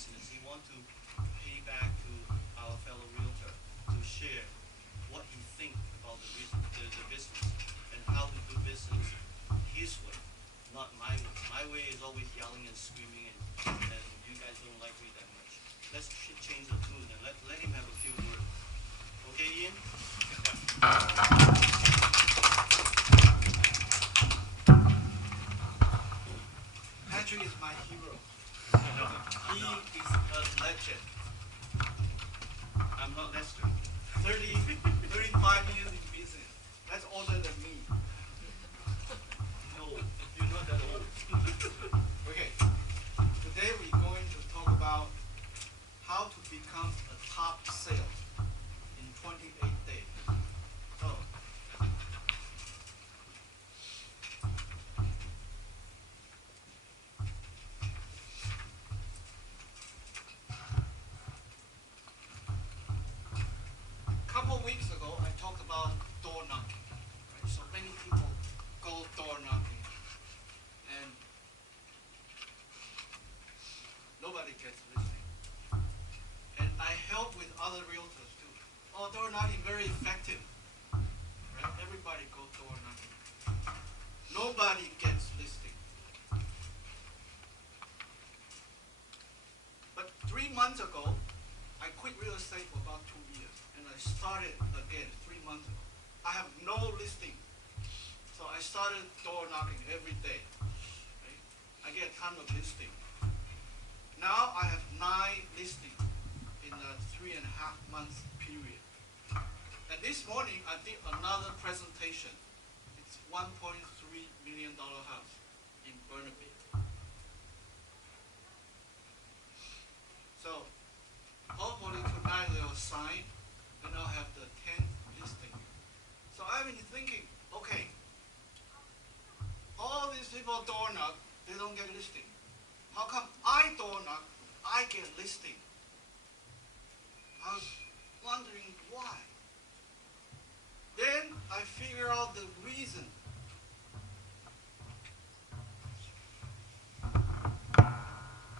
business. He wants to pay back to our fellow realtor to share what he thinks about the business and how to do business his way, not my way. My way is always yelling and screaming, and you guys don't like me that much. Let's change the tune and let him have a few words. Okay, Ian? Patrick is my hero. He is a legend. I'm not Lester. 35 years in business. That's older than me. No, you're not that old. Okay. Today we're going to talk about how to become a top sales in 28 days. So, a couple weeks ago, I talked about door knocking. Right? So many people go door knocking, and nobody gets listening. And I help with other realtors too. Oh, door knocking very effective. Right? Everybody go door knocking. Nobody gets listing. But 3 months ago, I quit real estate for about 2 years, and I started again 3 months ago. I have no listing, so I started door knocking every day. Right? I get a ton of listing. Now I have 9 listings in a 3.5 months period. And this morning I did another presentation. It's $1.3 million house in Burnaby. So hopefully tonight they'll sign, and I'll have the 10th listing. So I've been thinking, okay, all these people door knock, they don't get listing. How come I door knock, I get listing? I was wondering why. Then I figure out the reason.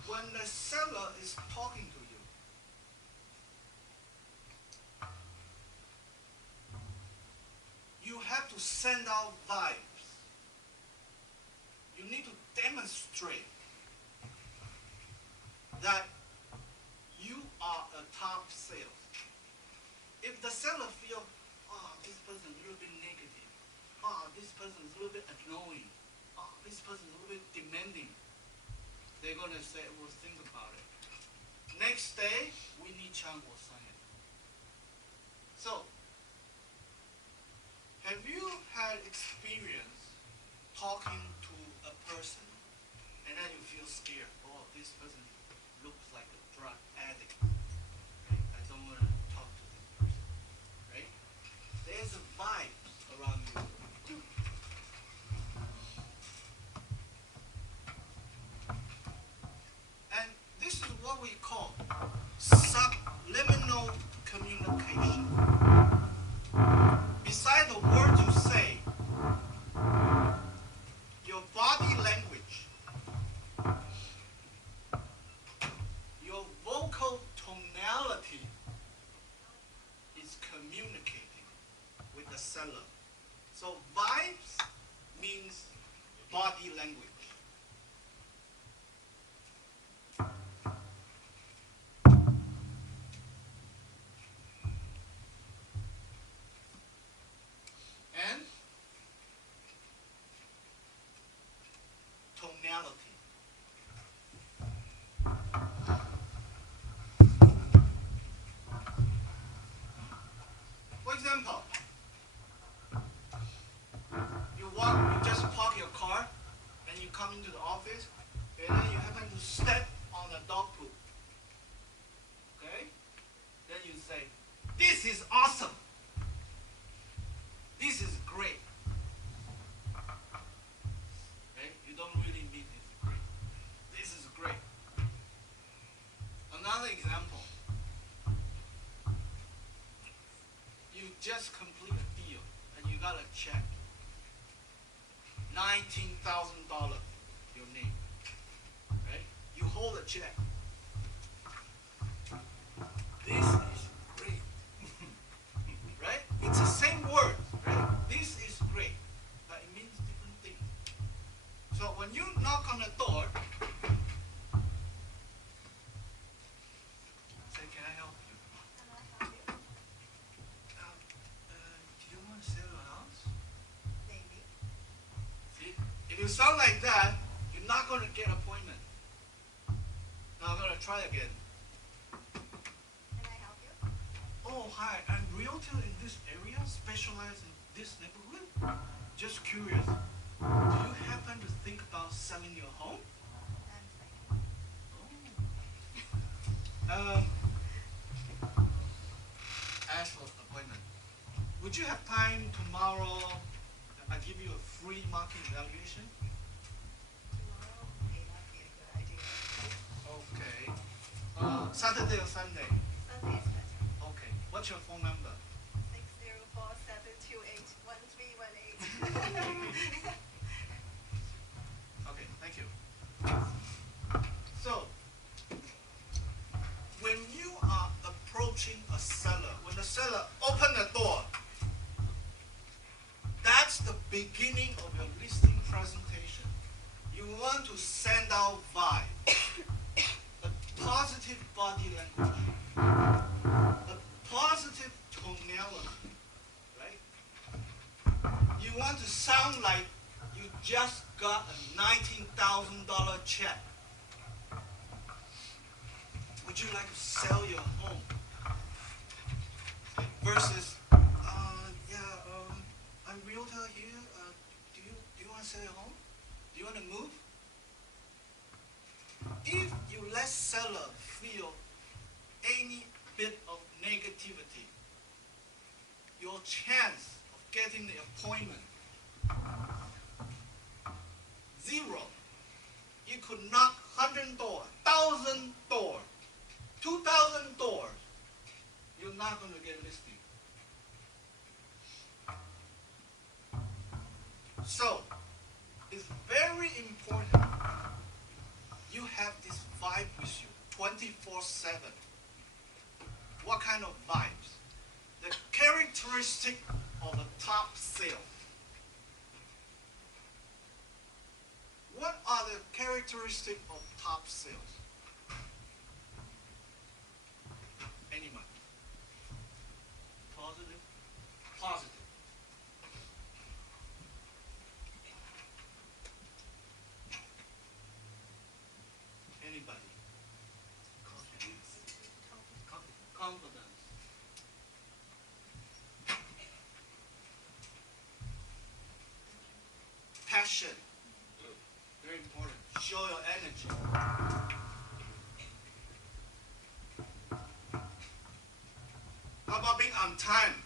When the seller is talking to you, you have to send out vibes. You need to demonstrate that you are a top sales. If the seller feels, oh, this person is a little bit negative, oh, this person is a little bit annoying, oh, this person is a little bit demanding, they're going to say, we'll think about it. Next day, Winnie Chang will sign it. So, have you had experience talking to a person and then you feel scared? Oh, this person looks like a drug addict. Right? I don't want to talk to this person. Right? There's a vibe around you. And this is what we call subliminal communication. Beside the words you say, your body language, your vocal tonality is communicating with the seller. So vibes means body language. And tonality. For example, you just park your car and you come into the office and then you happen to step on a dog poop. Okay? Then you say, this is awesome. This is great. Okay? You don't really mean it's great. This is great. Another example. You just complete a deal and you got a check. $19,000, your name. Right? You hold a check. sound like that, you're not going to get appointment. Now I'm going to try again. Can I help you? Oh, hi, I'm realtor in this area, specialized in this neighborhood. Just curious, do you happen to think about selling your home? I'm thinking. Oh. Ask for appointment. Would you have time tomorrow? I give you a free market evaluation. Tomorrow may not be a good idea. Okay. Saturday or Sunday? Sunday is better. Okay. What's your phone number? 604-728-1318. Okay, thank you. So, when you are approaching a seller, when the seller opens the door, that's the beginning of your listing presentation. You want to send out vibe, a positive body language, a positive tonality, right? You want to sound like you just got a $19,000 check. Would you like to sell your home? Versus, I'm realtor here. Do you want to sell your home? Do you want to move? If you let seller feel any bit of negativity, your chance of getting the appointment, 0. You could knock 100 doors, 1,000 doors, 2,000 doors. You're not going to get a listing. So, it's very important you have this vibe with you 24/7. What kind of vibes? The characteristic of a top sale. What are the characteristics of top sales? Anyone? Positive. Positive. Anybody? Confidence. Passion. Very important. Show your energy. How about being on time?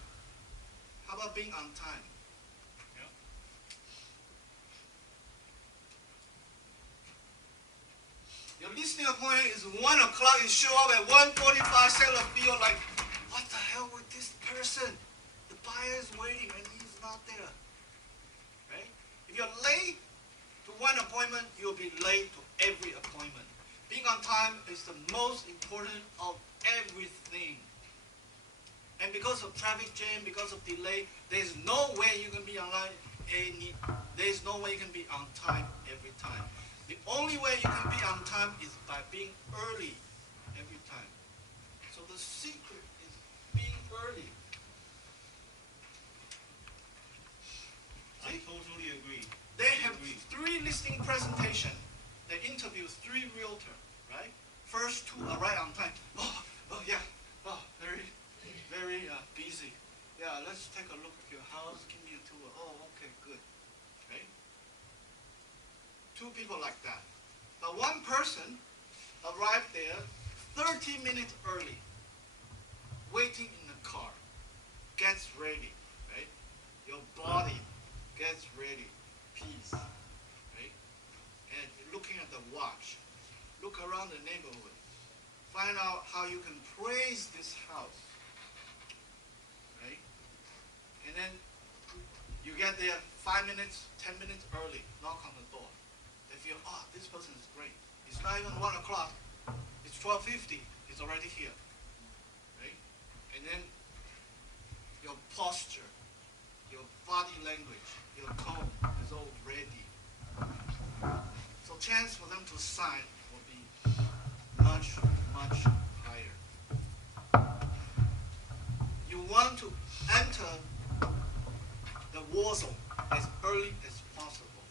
How about being on time? Yeah. Your listening appointment is 1 o'clock. You show up at 1:45. Seller feel like, what the hell with this person? The buyer is waiting and he's not there. Right? If you're late to one appointment, you'll be late to every appointment. Being on time is the most important of everything. And because of traffic jam, because of delay, there's no way you can be online. There's no way you can be on time every time. The only way you can be on time is by being early every time. So the secret is being early. I totally agree. They have 3 listing presentations. They interview 3 realtors, right? First 2 are right on time. Oh yeah. Oh, very busy. Yeah, let's take a look at your house. Give me a tour. Oh, okay, good. Right? 2 people like that. But one person arrived there 30 minutes early, waiting in the car, gets ready, right? Your body gets ready, peace, right? And looking at the watch, look around the neighborhood, find out how you can praise this house, right? And then you get there 5 minutes, 10 minutes early, knock on the door. They feel, oh, this person is great. It's not even 1 o'clock. It's 12:50. It's already here, right? And then your posture, your body language, your tone is all ready. So chance for them to sign will be much, much higher. You want to enter the war zone as early as possible,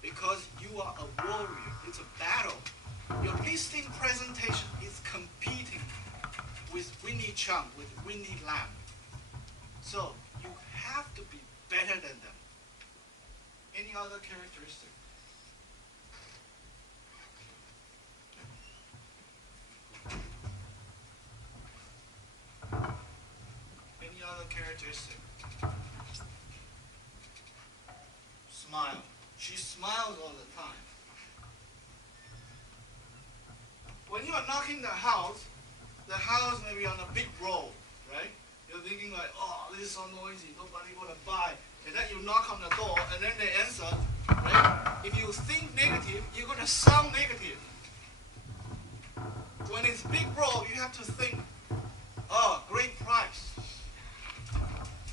because because you are a warrior. It's a battle. Your listing presentation is competing with Winnie Chung, with Winnie Lam. So you have to be better than them. Any other characteristic? Any other characteristic? Smile. She smiles all the time. When you are knocking the house may be on a big road, right? You're thinking like, oh, this is so noisy, nobody gonna buy. And then you knock on the door, and then they answer, right? If you think negative, you're gonna sound negative. When it's big road, you have to think, oh, great price.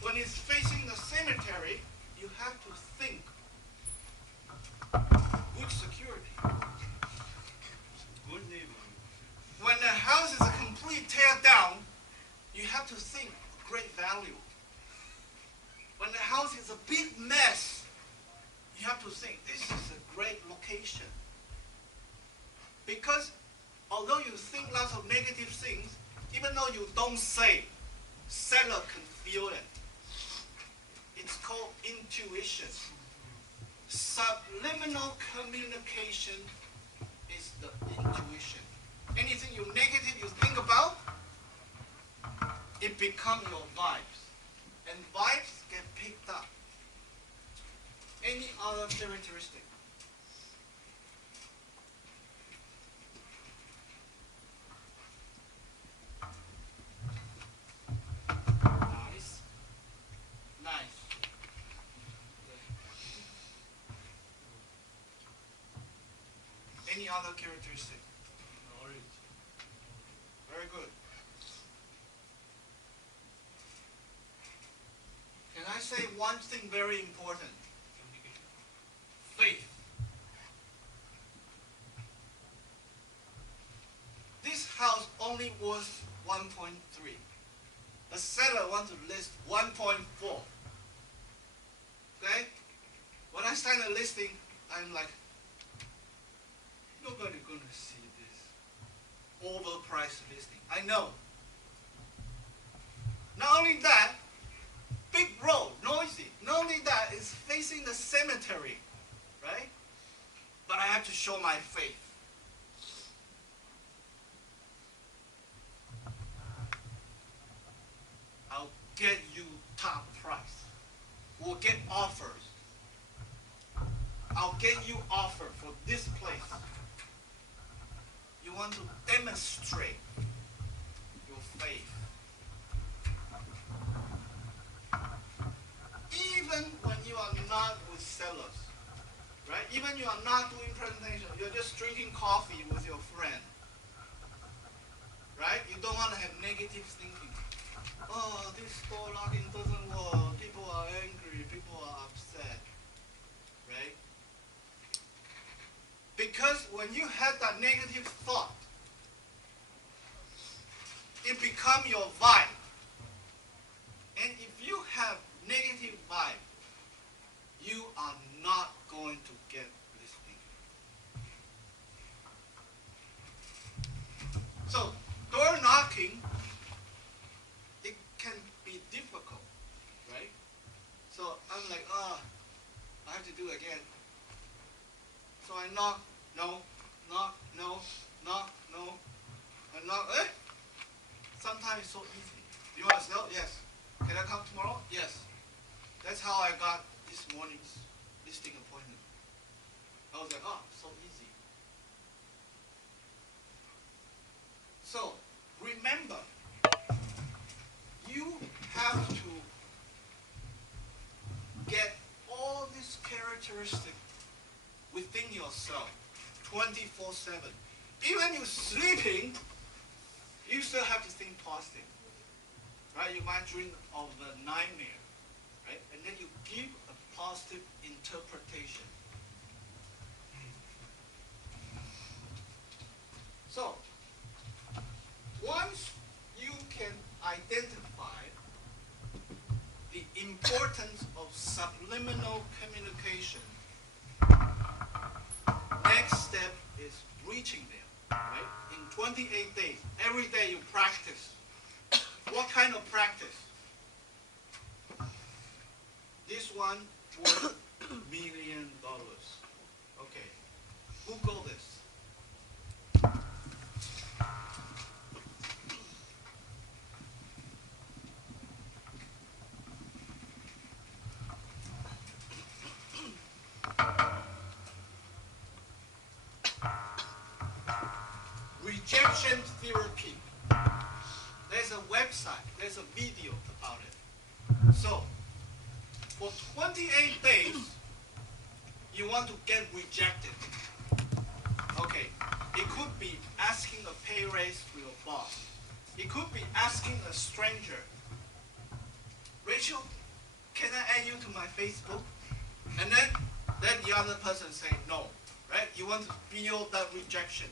When it's facing the cemetery, you have to think, good security. Good neighbor. When the house is a complete tear down, you have to think great value. When the house is a big mess, you have to think this is a great location. Because although you think lots of negative things, even though you don't say, seller can feel it. It's called intuition. Subliminal communication is the intuition. Anything you negative you think about, it becomes your vibes. And vibes get picked up. Any other characteristic? Nice. Nice. Any other characteristic? Very good. Can I say one thing very important? Faith. This house only worth 1.3. The seller wants to list 1.4. Okay? When I sign a listing, I'm like, nobody gonna see this overpriced listing. I know. Not only that, big road, noisy. Not only that, it's facing the cemetery, right? But I have to show my faith. I'll get you top price. We'll get offers. I'll get you offer for this place. You want to demonstrate your faith. Even when you are not with sellers, right? Even you are not doing presentation, you're just drinking coffee with your friend, right? You don't want to have negative thinking. Oh, this door locking doesn't work. People are angry. People are upset, right? Because when you have that negative thought, it becomes your vibe. And if you have negative vibe, you are not going to get listing. So, door knocking, it can be difficult, right? So I'm like, I have to do it again. So I knock, no, knock, no, knock, no, I knock, Sometimes it's so easy. You want to sell? Yes. Can I come tomorrow? Yes. That's how I got this morning's listing appointment. I was like, so easy. So, remember, you have to get all these characteristics within yourself 24/7. Even you're sleeping, you still have to think positive. Right? You might dream of a nightmare, right? And then you give a positive interpretation. So, once you can identify the importance of subliminal communication, step is reaching there, right? In 28 days, every day you practice. What kind of practice? This one worth $1 million. Okay, Google this. Rejection therapy. There's a website, there's a video about it. So, for 28 days, you want to get rejected. Okay, it could be asking a pay raise to your boss. It could be asking a stranger, Rachel, can I add you to my Facebook? And then the other person say no, right? You want to feel that rejection.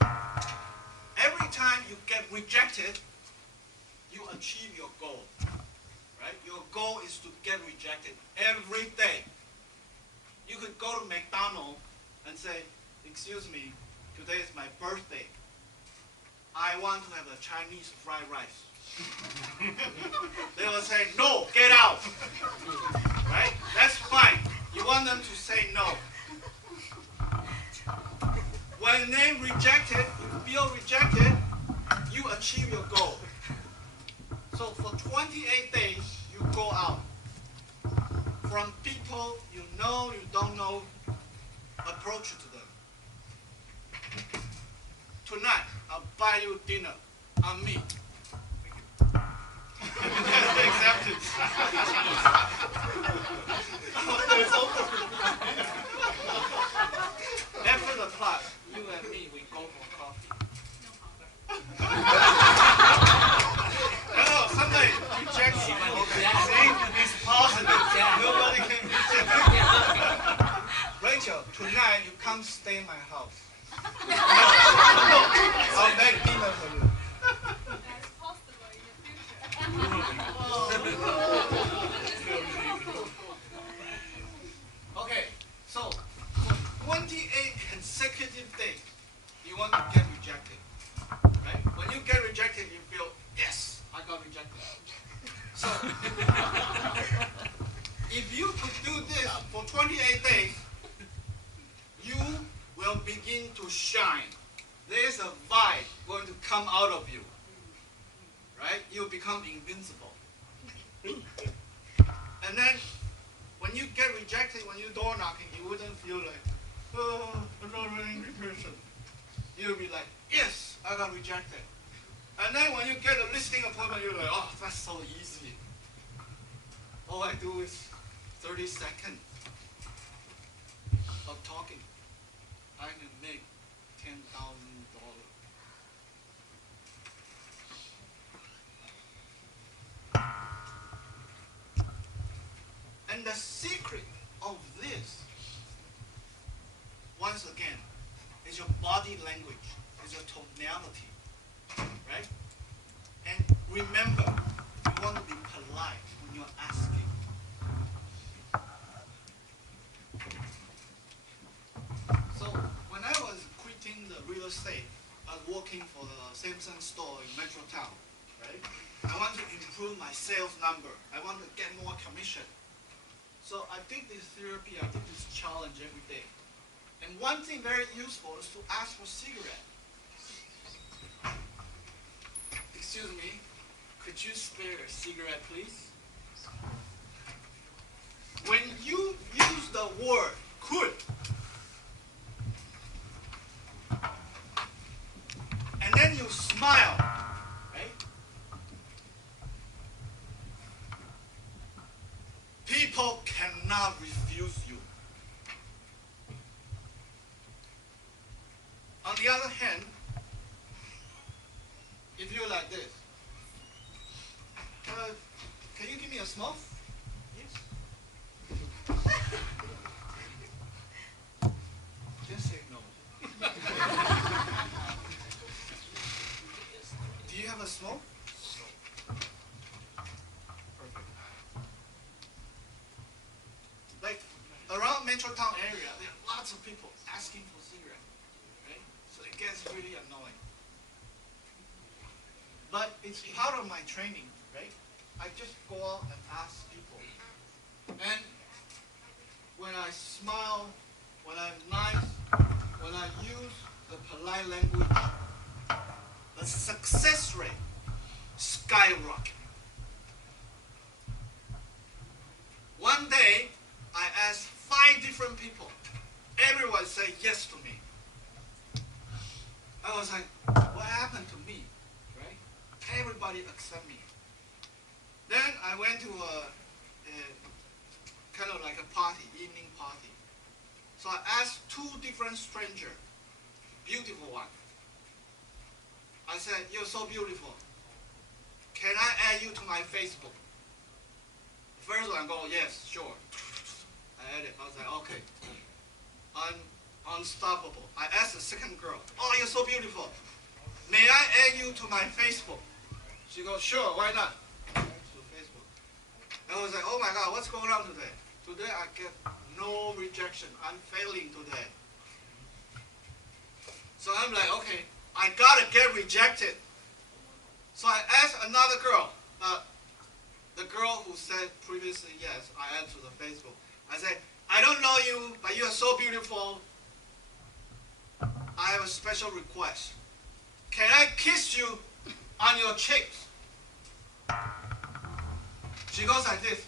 Every time you get rejected, you achieve your goal, right? Your goal is to get rejected every day. You could go to McDonald's and say, excuse me, today is my birthday. I want to have a Chinese fried rice. They will say, no, get out. Right? That's fine. You want them to say no. When they reject it, you feel rejected, you achieve your goal. So for 28 days, you go out. From people you know, you don't know, approach to them. Tonight, I'll buy you dinner on me. Acceptance. After the class, you and me, we go for coffee. No, somebody rejects you. See, it's positive. Nobody can reject. Rachel, tonight you come stay in my house. I'll make dinner for you. That's possible in the future. Okay, so for 28 consecutive days, you want to get rejected, right? When you get rejected, you feel, yes, I got rejected. So, if you could do this for 28 days, you will begin to shine. There's a vibe going to come out of you, right? You'll become invincible. And then, when you get rejected, when you door knocking, you wouldn't feel like, oh, I'm not an angry person. You'll be like, yes, I got rejected. And then when you get a listing appointment, you're like, oh, that's so easy. All I do is 30 seconds of talking. I can make $10,000. And the secret of this, once again, is your body language, is your tonality, right? And remember, you want to be polite when you're asking. So when I was quitting the real estate, I was working for the Samsung store in Metro Town, right? I want to improve my sales number. I want to get more commission. So I did this therapy, I did this challenge every day. And one thing very useful is to ask for cigarette. Excuse me, could you spare a cigarette, please? When you use the word could, and then you smile, right? People cannot refuse you. On the other hand, if you're like this, can you give me a smoke? Yes. Just say no. Do you have a smoke? Perfect. Like around Metro Town area, there are lots of people asking for cigarettes. Right? it's part of my training, right? I just go out and ask people. And when I smile, when I'm nice, when I use the polite language, the success rate skyrocket. One day, I asked 5 different people. Everyone said yes to me. I was like, what happened to me, right? Everybody accept me. Then I went to a kind of like a party, evening party. So I asked 2 different strangers, beautiful one. I said, you're so beautiful. Can I add you to my Facebook? The first one go, yes, sure. I added. I was like, okay. I'm unstoppable. I asked the second girl, oh, you're so beautiful. May I add you to my Facebook? She goes, sure, why not? To Facebook. I was like, oh my God, what's going on today? Today I get no rejection. I'm failing today. So I'm like, okay, I gotta get rejected. So I asked another girl, the girl who said previously yes, I added to the Facebook. I said, I don't know you, but you are so beautiful. I have a special request. Can I kiss you on your cheeks? She goes like this.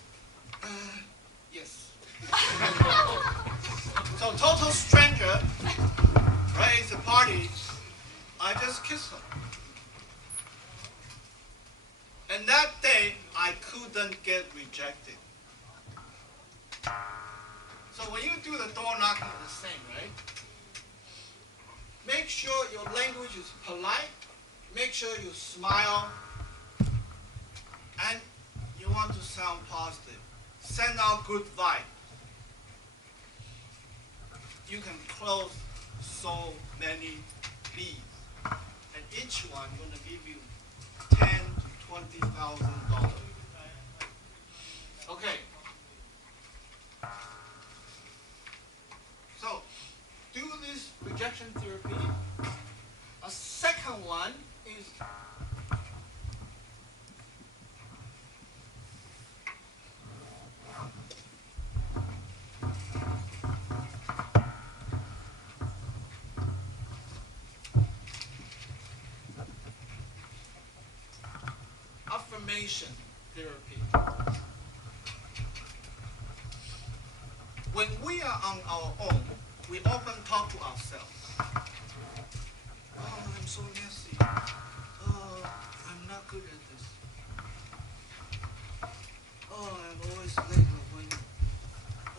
Yes. So total stranger, right? It's a party. I just kissed her. And that day, I couldn't get rejected. So when you do the door knocking, it's the same, right? Make sure your language is polite. Make sure you smile. And you want to sound positive. Send out good vibes. You can close so many leads. And each one going to give you $10,000 to $20,000. Okay. So, do this rejection therapy. A second one is affirmation therapy. When we are on our own, we often talk to ourselves. Oh, I'm so messy. Oh, I'm not good at this. Oh, I'm always late or when.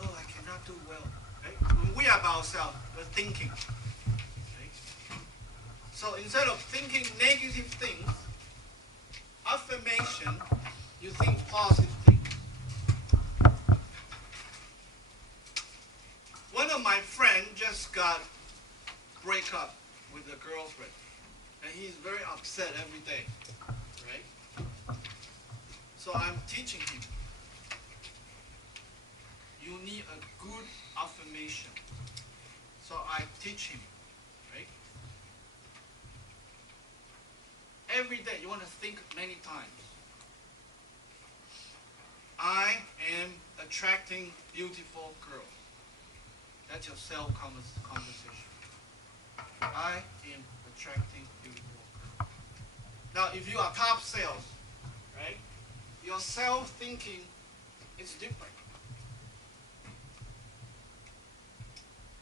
Oh, I cannot do well. Right? When we are by ourselves, we're thinking. Right? So instead of thinking negative things, affirmation, you think positive things. One of my friends just got break up with a girlfriend, and he's very upset every day, right? So I'm teaching him. You need a good affirmation. So I teach him, right? Every day you want to think many times. I am attracting beautiful girls. That's your self-conversation. I am attracting beautiful girls. Now, if you are top sales, right, your self-thinking is different.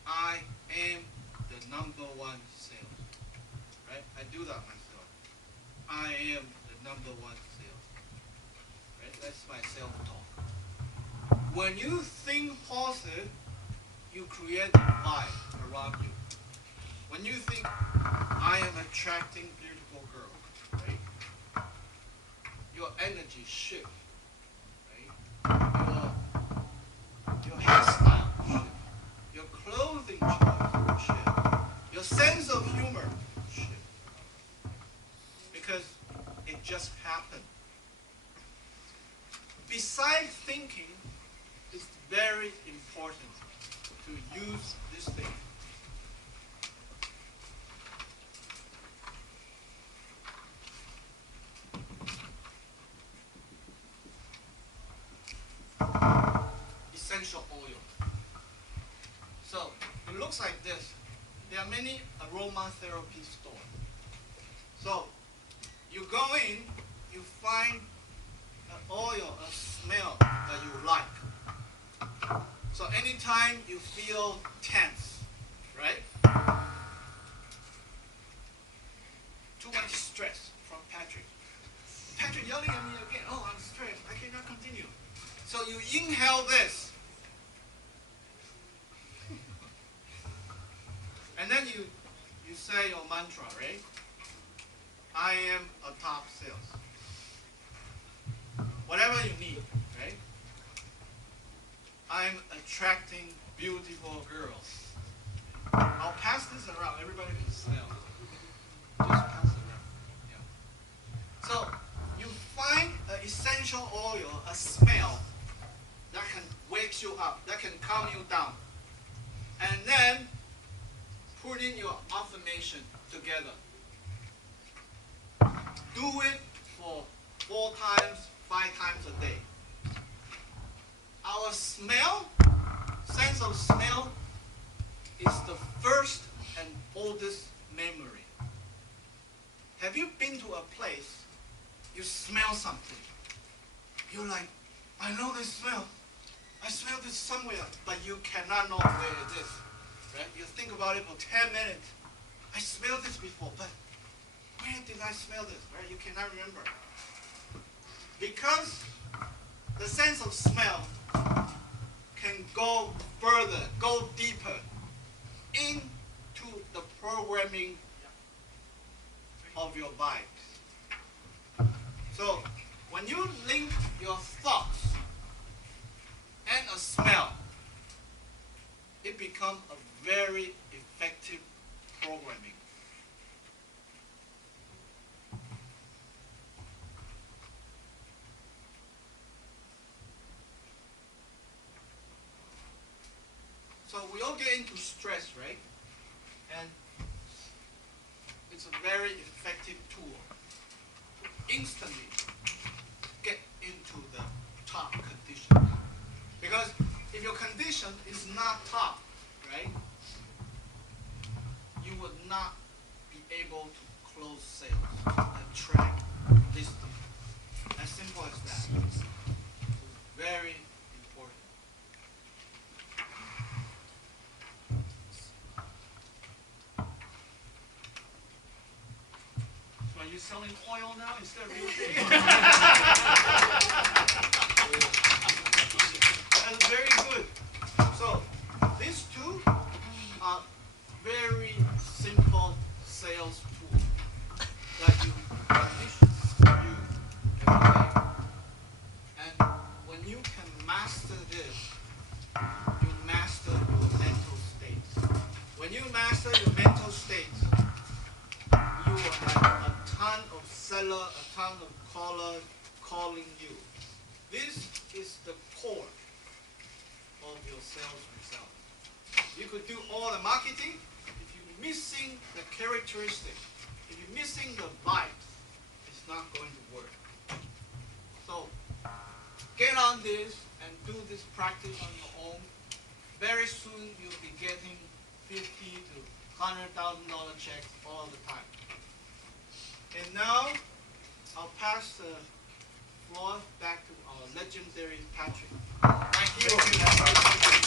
I am the #1 sales, right? I do that myself. I am the #1 sales, right? That's my self-talk. When you think positive, you create a vibe around you. When you think, I am attracting beautiful girls, right? Your energy shifts, right? Your hairstyle shifts. Your clothing choice shifts. Your sense of humor shifts. Because it just happened. Besides thinking, it's very important to use this thing. looks like this. There are many aromatherapy stores. So you go in, you find an oil, a smell that you like. So anytime you feel tense, right? Too much stress from Patrick. Patrick yelling at me again. Oh, I'm stressed. I cannot continue. So you inhale this. And then you say your mantra, right? I am a top sales. Whatever you need, right? I'm attracting beautiful girls. I'll pass this around. Everybody can smell. Just pass it around. Yeah. So you find an essential oil, a smell that can wake you up, that can calm you down. And then put in your affirmation together. Do it for 4 times, 5 times a day. Our sense of smell, is the first and oldest memory. Have you been to a place, you smell something, you're like, I know this smell. I smell this somewhere, but you cannot know where it is. Right? You think about it for 10 minutes. I smelled this before, but where did I smell this? Right? You cannot remember. Because the sense of smell can go further, go deeper into the programming of your vibes. So when you link your thoughts and a smell, it becomes a very effective programming. So we all get into stress, right? And it's a very effective tool to instantly get into the top condition. Because if your condition is not top, right, you would not be able to close sales, attract listing. As simple as that. It's very important. So are you selling oil now instead of real estate? That's very good. So these two are very simple sales tools that you condition you every day. And when you can master this, you master your mental states. When you master your mental states, you will have a ton of seller, a ton of callers calling you. This is the core of your sales result. You could do all the marketing. If you're missing the characteristics, if you're missing the vibes, it's not going to work. So get on this and do this practice on your own. Very soon you'll be getting $50,000 to $100,000 checks all the time. And now I'll pass the floor back to our legendary Patrick. My hero.